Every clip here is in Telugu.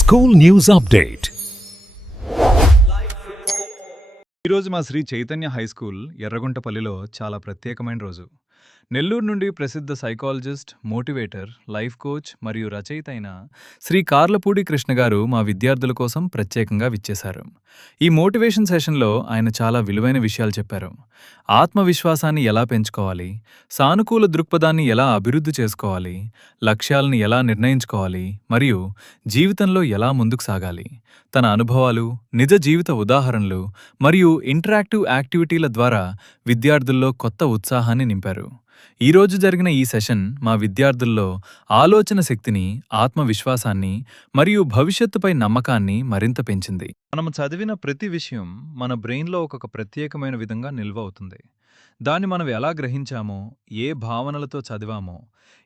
School News Update. ఈరోజు మా శ్రీ చైతన్య హై స్కూల్ ఎర్రగుంటపల్లిలో చాలా ప్రత్యేకమైన రోజు. నెల్లూరు నుండి ప్రసిద్ధ సైకాలజిస్ట్, మోటివేటర్, లైఫ్ కోచ్ మరియు రచయిత అయిన శ్రీ కార్లపూడి కృష్ణ గారు మా విద్యార్థుల కోసం ప్రత్యేకంగా విచ్చేశారు. ఈ మోటివేషన్ సెషన్లో ఆయన చాలా విలువైన విషయాలు చెప్పారు. ఆత్మవిశ్వాసాన్ని ఎలా పెంచుకోవాలి, సానుకూల దృక్పథాన్ని ఎలా అభివృద్ధి చేసుకోవాలి, లక్ష్యాలను ఎలా నిర్ణయించుకోవాలి మరియు జీవితంలో ఎలా ముందుకు సాగాలి. తన అనుభవాలు, నిజ జీవిత ఉదాహరణలు మరియు ఇంటరాక్టివ్ యాక్టివిటీల ద్వారా విద్యార్థుల్లో కొత్త ఉత్సాహాన్ని నింపారు. ఈరోజు జరిగిన ఈ సెషన్ మా విద్యార్థుల్లో ఆలోచన శక్తిని, ఆత్మవిశ్వాసాన్ని మరియు భవిష్యత్తుపై నమ్మకాన్ని మరింత పెంచింది. మనం చదివిన ప్రతి విషయం మన బ్రెయిన్లో ఒక ప్రత్యేకమైన విధంగా నిల్వ అవుతుంది. దాన్ని మనం ఎలా గ్రహించామో, ఏ భావనలతో చదివామో,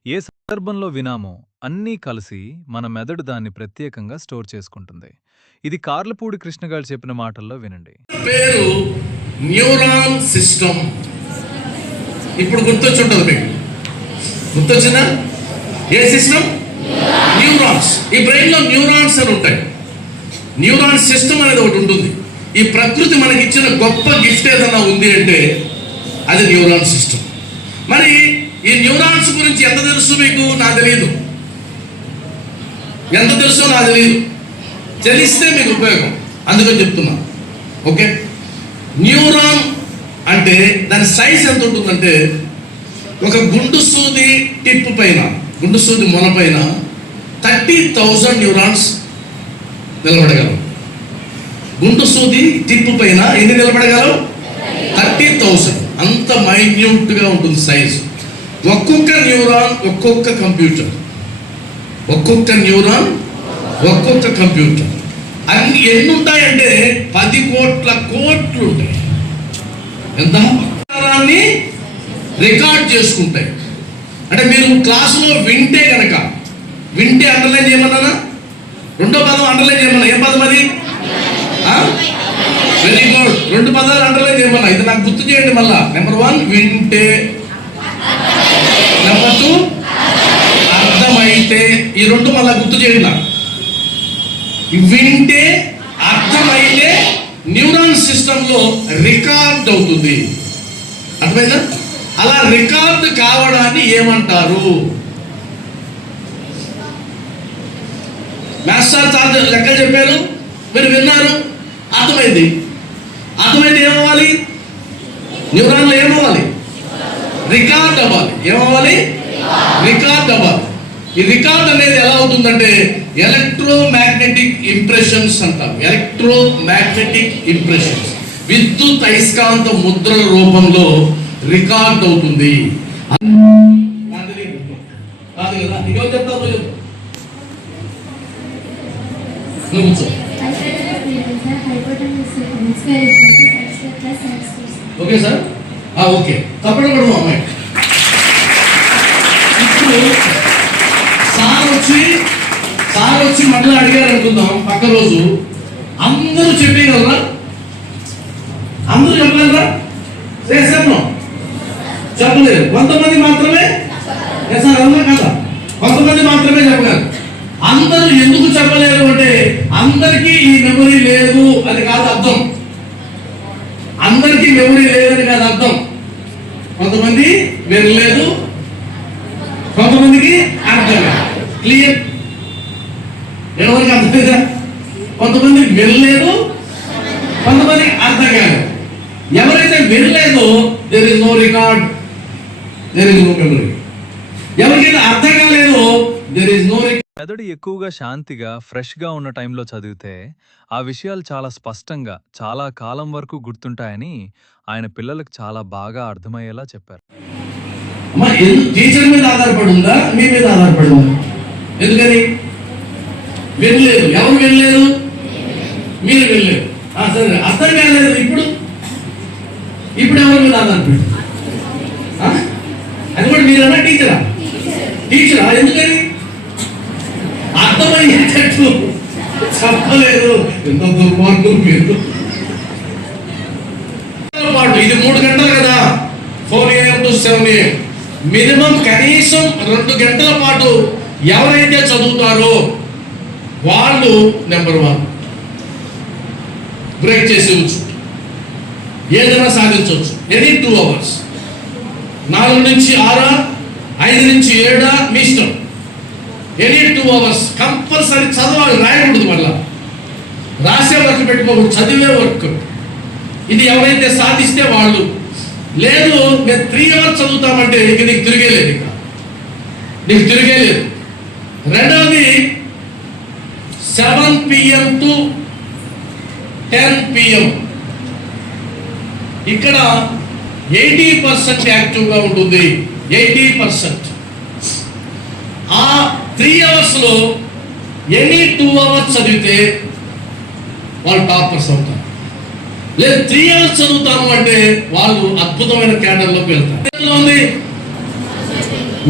ఏ సందర్భంలో వినామో అన్నీ కలిసి మన మెదడు దాన్ని ప్రత్యేకంగా స్టోర్ చేసుకుంటుంది. ఇది కార్లపూడి కృష్ణ గారు చెప్పిన మాటల్లో వినండి. పేరు న్యూరాన్ సిస్టమ్. ఇప్పుడు గుర్తొచ్చుంటుంది మీకు. గుర్తొచ్చిందా? ఏ సిస్టమ్? న్యూరాన్స్. ఈ బ్రెయిన్లో న్యూరాన్స్ అని ఉంటాయి. న్యూరాన్ సిస్టమ్ అనేది ఒకటి ఉంటుంది. ఈ ప్రకృతి మనకి ఇచ్చిన గొప్ప గిఫ్ట్ ఏదన్నా ఉంది అంటే అది న్యూరాన్ సిస్టమ్. మరి ఈ న్యూరాన్స్ గురించి ఎంత తెలుసు మీకు? నాకు తెలియదు. ఎంత తెలుసో నాకు తెలియదు. తెలిస్తే మీకు ఉపయోగం, అందుకని చెప్తున్నా. ఓకే, న్యూరాన్ అంటే దాని సైజ్ ఎంత ఉంటుందంటే ఒక గుండు సూది టిప్ పైన, గుండు సూది మొన పైన 30,000 న్యూరాన్స్ నిలబడగలవు. గుండు సూది టిప్ పైన ఎన్ని నిలబడగలవు? 30,000. అంత మైన్యూట్గా ఉంటుంది సైజు. ఒక్కొక్క న్యూరాన్ ఒక్కొక్క కంప్యూటర్, ఒక్కొక్క న్యూరాన్ ఒక్కొక్క కంప్యూటర్. అన్ని ఎన్ని ఉంటాయంటే 10 కోట్ల కోట్లు ఉంటాయి. ఎంత రికార్డ్ చేసుకుంటాయి. అంటే మీరు క్లాసులో వింటే కనుక, వింటే అండర్లైన్ చేయమన్నా, రెండో పదం అండర్లైన్ చేయమన్నా. ఏం పదం అది? Very good. 2 పదాలు అండర్లైన్ చేయమన్నా. ఇది నాకు గుర్తు చేయండి మళ్ళా. నెంబర్ 1 వింటే, నెంబర్ 2 అర్థమైతే. ఈ 2 మళ్ళా గుర్తు చేయండి నాకు. వింటే, అర్థమైతే న్యూరాన్ సిస్టంలో రికార్డ్ అవుతుంది. అర్థమైందా? అలా రికార్డ్ కావడాన్ని ఏమంటారు? మాస్టర్ చాలా లెక్క చెప్పారు, మీరు విన్నారు, అర్థమైంది. అర్థమైతే ఏమవ్వాలి? న్యూరాన్లో ఏమవ్వాలి? రికార్డ్ అవ్వాలి. ఏమవ్వాలి? రికార్డ్ అవ్వాలి. ఈ రికార్డ్ అనేది ఎలా అవుతుందంటే ఎలక్ట్రోమాగ్నెటిక్ ఇంప్రెషన్స్ అంటారు. ఎలక్ట్రోమాగ్నెటిక్ ఇంప్రెషన్స్ విద్యుత్ అయస్కాంత ముద్రల రూపంలో రికార్డ్ అవుతుంది. Okay sir, okay. తప్పడం కూడా అమ్మాయి. ఇప్పుడు సార్ వచ్చి మళ్ళీ అడిగారు అనుకుందాం. పక్క రోజు అందరూ చెప్పగలరా? అందరూ చెప్పగలరా? చేశాను చెప్పలేదు. కొంతమంది మాత్రమే సార్, అవునా కదా? కొంతమంది మాత్రమే చెప్పగలరు. అందరూ ఎందుకు చెప్పలేరు అంటే అందరికీ ఈ మెమరీ లేదు అని కాదు అర్థం. అందరికీ మెమరీ లేదని కాదు అర్థం. కొంతమంది వినలేదు, కొంతమందికి అర్థం కాదు. క్లియర్? ఎవరికి అర్థమైందా? కొంతమంది వినలేదు, కొంతమందికి అర్థం కాదు. ఎవరైతే వినలేదో there is no record, there is no memory. ఎవరికైతే అర్థం కాలేదో దేర్ ఇస్ నో రికార్డ్. మెదడు ఎక్కువగా శాంతిగా, ఫ్రెష్గా ఉన్న టైంలో చదివితే ఆ విషయాలు చాలా స్పష్టంగా, చాలా కాలం వరకు గుర్తుంటాయని ఆయన పిల్లలకు చాలా బాగా అర్థమయ్యేలా చెప్పారు. టీచర్ మీద ఆధారపడి ఉందా, మీ మీద ఆధారపడి ఉందా? ఎందుకని వినలేదు? ఎవరు వినలేదు? మీరు వినలేదు. సరే, అర్థం కాలేదు. ఇప్పుడు ఎవరి మీద ఆధారపడి? అది కూడా మీరన్నా టీచరా? టీచరా? ఎందుకని? అర్థమయ్యేటట్లు చెప్పలేదు. ఎంత దుర్మార్గం మీరు. ఇది 3 గంటలు కదా, 4 AM to 7 AM. మినిమం కనీసం 2 గంటల పాటు ఎవరైతే చదువుతారో వాళ్ళు నెంబర్ 1 బ్రేక్ చేసేవచ్చు, ఏదైనా సాధించవచ్చు. ఎనీ 2 hours, 4 నుంచి 6, 5 నుంచి 7 మీ ఇష్టం. ఎనీ 2 hours కంపల్సరీ చదవాలి, రాయకూడదు. మళ్ళా రాసే వర్క్ పెట్టుకోకూడదు, చదివే వర్క్. ఇది ఎవరైతే సాధిస్తే వాళ్ళు. లేదు మేము 3 hours చదువుతామంటే ఇక నీకు తిరిగేలేదు, ఇక నీకు తిరిగేలేదు. రెండవది 7 PM to 10 PM. ఇక్కడ 80% యాక్టివ్గా ఉంటుంది. 80%. ఆ 3 hours ఎనీ 2 hours చదివితే వాళ్ళు టాపర్స్ అవుతారు. లేదు 3 hours చదువుతాము అంటే వాళ్ళు అద్భుతమైన క్యాడర్లోకి వెళ్తారు. ఉంది,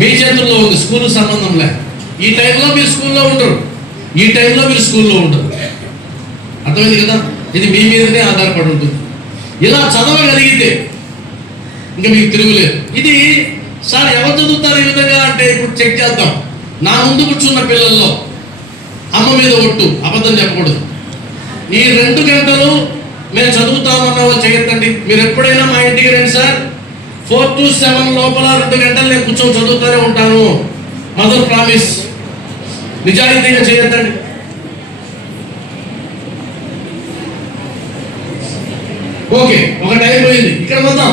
మీ చేతుల్లో ఉంది, స్కూల్ సంబంధం లే. ఈ టైంలో మీరు స్కూల్లో ఉంటారు, ఈ టైంలో మీరు స్కూల్లో ఉంటారు. అర్థమైంది కదా? ఇది మీ మీదనే ఆధారపడి ఉంటుంది. ఇలా చదవగలిగితే ఇంకా మీకు తిరుగులేదు. ఇది సార్ ఎవరు చదువుతారు ఈ విధంగా అంటే ఇప్పుడు చెక్ చేద్దాం. నా ముందు కూర్చున్న పిల్లల్లో అమ్మ మీద ఒట్టు, అబద్ధం చెప్పకూడదు. ఈ 2 గంటలు మేము చదువుతామన్న వాళ్ళు చేయొద్దండి. మీరు ఎప్పుడైనా మా ఇంటికి రండి సార్, 4 to 7 లోపల 2 గంటలు నేను కూర్చొని చదువుతూనే ఉంటాను. Mother promise. నిజాయితీగా చేయొద్దండి. ఓకే, ఒక టైం పోయింది. ఇక్కడ వద్దాం.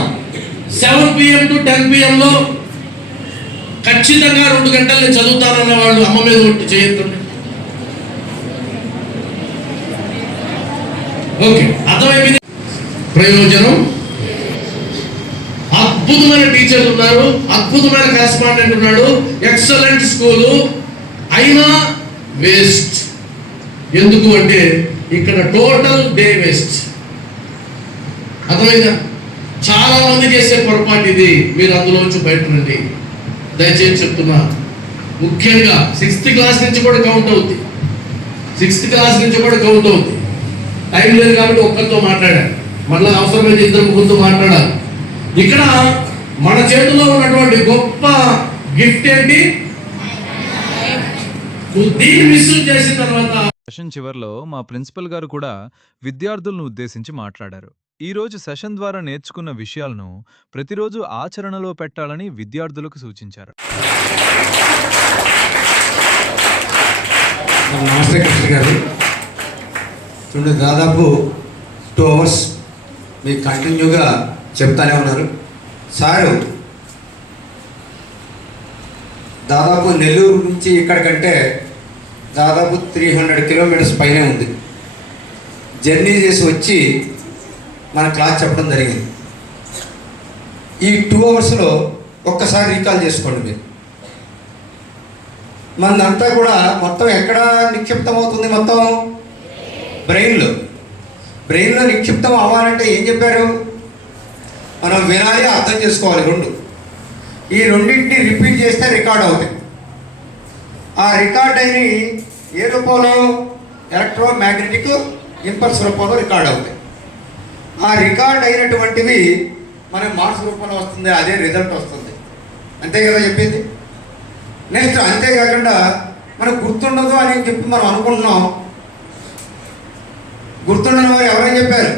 7 PM to 10 PM ఖచ్చితంగా 2 గంటలు నేను చదువుతానన్న వాళ్ళు అమ్మ మీద ఒట్టు చేయొద్దండి. ఓకే, అర్థమైంది. ప్రయోజనం. అద్భుతమైన టీచర్లు ఉన్నారు, అద్భుతమైన కరెస్పాండెంట్ ఉన్నాడు, ఎక్సలెంట్ స్కూలు, అయినా వేస్ట్. ఎందుకు అంటే ఇక్కడ టోటల్ డే వేస్ట్. అర్థమైందా? చాలా మంది చేసే పొరపాటు ఇది. మీరు అందులోంచి బయటనండి, దయచేసి చెప్తున్నా. ముఖ్యంగా 6th క్లాస్ నుంచి కూడా కౌంట్ అవుతుంది. 6th క్లాస్ నుంచి కూడా కౌంట్ అవుతుంది. టైం లేదు కాబట్టి ఒక్కరితో మాట్లాడారు, మళ్ళీ అవసరమైతే 2 ముగ్గురితో మాట్లాడాలి. ఇక్కడ మన చేతిలో ఉన్నటువంటి గొప్ప గిఫ్ట్ ఏంటి? దీన్ని మిస్యూజ్ చేసిన తర్వాత సెషన్ చివర్లో మా ప్రిన్సిపల్ గారు కూడా విద్యార్థులను ఉద్దేశించి మాట్లాడారు. ఈ రోజు సెషన్ ద్వారా నేర్చుకున్న విషయాలను ప్రతిరోజు ఆచరణలో పెట్టాలని విద్యార్థులకు సూచించారు. నమస్తే కృష్ణ గారు. చూడండి, దాదాపు 2 hours మీకు కంటిన్యూగా చెప్తానే ఉన్నారు. సారు దాదాపు నెల్లూరు నుంచి ఇక్కడికంటే దాదాపు 300 kilometers పైనే ఉంది. జర్నీ చేసి వచ్చి మన క్లాస్ చెప్పడం జరిగింది. ఈ 2 hours ఒక్కసారి రీకాల్ చేసుకోండి. మీరు మనంతా కూడా మొత్తం ఎక్కడ నిక్షిప్తం అవుతుంది? మొత్తం బ్రెయిన్లో నిక్షిప్తం అవ్వాలంటే ఏం చెప్పారు? మనం వినాలి, అర్థం చేసుకోవాలి. 2 ఈ రెండింటిని రిపీట్ చేస్తే రికార్డ్ అవుతాయి. ఆ రికార్డ్ అయిన ఏ రూపంలో? ఎలక్ట్రోమాగ్నెటిక్ ఇంపల్స్ రూపంలో రికార్డ్ అవుతాయి. ఆ రికార్డ్ అయినటువంటివి మన మార్క్స్ రూపంలో వస్తుంది, అదే రిజల్ట్ వస్తుంది. అంతే కదా చెప్పింది. నెక్స్ట్ అంతేకాకుండా మనకు గుర్తుండదు అని చెప్పి మనం అనుకుంటున్నాం. గుర్తుండని వారు ఎవరైనా చెప్పారు?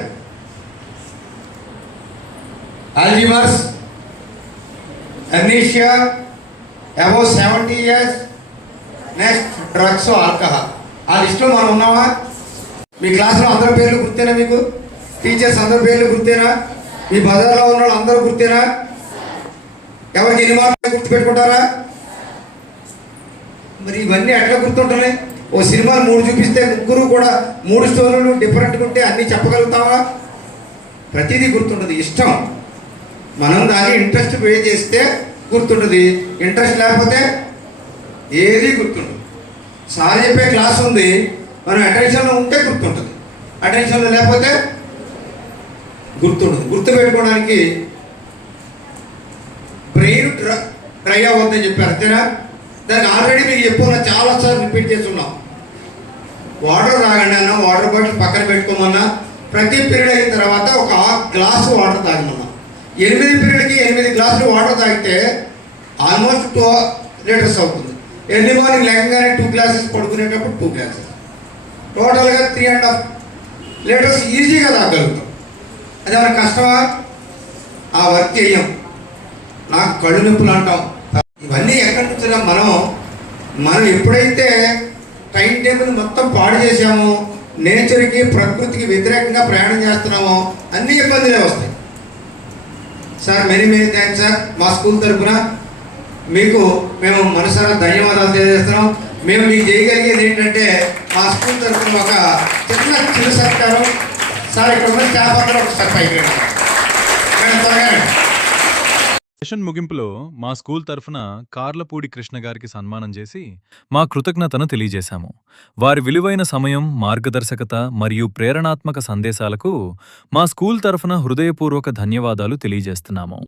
Alzheimer's, amnesia, above 70 years, next drugs, alcohol. ఆ లిస్టులో మనం ఉన్నామా? మీ క్లాస్లో అందరి పేర్లు గుర్తేనా? మీకు టీచర్స్ అందరి పేర్లు గుర్తేనా? మీ బజార్లో ఉన్న వాళ్ళు అందరూ గుర్తేనా? ఎవరికి ఎన్ని మార్కులు గుర్తుపెట్టుకుంటారా? మరి ఇవన్నీ ఎట్లా గుర్తుంటున్నాయి? ఓ సినిమాలు 3 చూపిస్తే ముగ్గురు కూడా 3 స్టోరీలు డిఫరెంట్గా ఉంటే అన్నీ చెప్పగలుగుతావా? ప్రతిదీ గుర్తుంటుంది. ఇష్టం, మనం దాన్ని ఇంట్రెస్ట్ పే చేస్తే గుర్తుంటుంది. ఇంట్రెస్ట్ లేకపోతే ఏది గుర్తుండదు. సార్ చెప్పే క్లాస్ ఉంది, మనం అటెన్షన్లో ఉంటే గుర్తుంటుంది, అటెన్షన్లో లేకపోతే గుర్తుండదు. గుర్తుపెట్టుకోవడానికి బ్రెయిన్ డ్రై అవ్వద్దని చెప్పారు, అంతేనా? దానికి ఆల్రెడీ మీకు చెప్పుకున్నా, చాలాసార్లు రిపీట్ చేస్తున్నాం. వాటర్ తాగండి అన్న, వాటర్ బాటిల్ పక్కన పెట్టుకోమన్నా, ప్రతి పీరియడ్ అయిన తర్వాత ఒక గ్లాసు వాటర్ తాగమన్నా. 8 పీరియడ్కి 8 గ్లాసులు వాటర్ తాగితే ఆల్మోస్ట్ 2 liters అవుతుంది. ఎర్లీ మార్నింగ్ లేకగానే 2 glasses, పడుకునేటప్పుడు 2 glasses. టోటల్గా 3.5 లీటర్స్ ఈజీగా తాగలుగుతాం. అది మన కష్టమా? ఆ వర్క్ చేయం. నాకు కళ్ళు నొప్పులు అంటాం. ఇవన్నీ ఎక్కడి నుంచినా మనం ఎప్పుడైతే టైం టేబుల్ మొత్తం పాడు చేసామో, నేచర్కి ప్రకృతికి వ్యతిరేకంగా ప్రయాణం చేస్తున్నామో అన్ని ఇబ్బందులే వస్తాయి. Sir many thanks sir. మా స్కూల్ తరఫున మీకు మేము మనసారా ధన్యవాదాలు తెలియజేస్తున్నాం. మేము మీకు చేయగలిగేది ఏంటంటే మా స్కూల్ తరఫున ఒక చిన్న సత్కారం. సార్ ఇక్కడ ఉన్న స్టాఫ్ అందరూ ఒకసారి పైకి త్వరగా. సెషన్ ముగింపులో మా స్కూల్ తరఫున కార్లపూడి కృష్ణ గారికి సన్మానం చేసి మా కృతజ్ఞతను తెలియజేశాము. వారి విలువైన సమయం, మార్గదర్శకత మరియు ప్రేరణాత్మక సందేశాలకు మా స్కూల్ తరఫున హృదయపూర్వక ధన్యవాదాలు తెలియజేస్తున్నాము.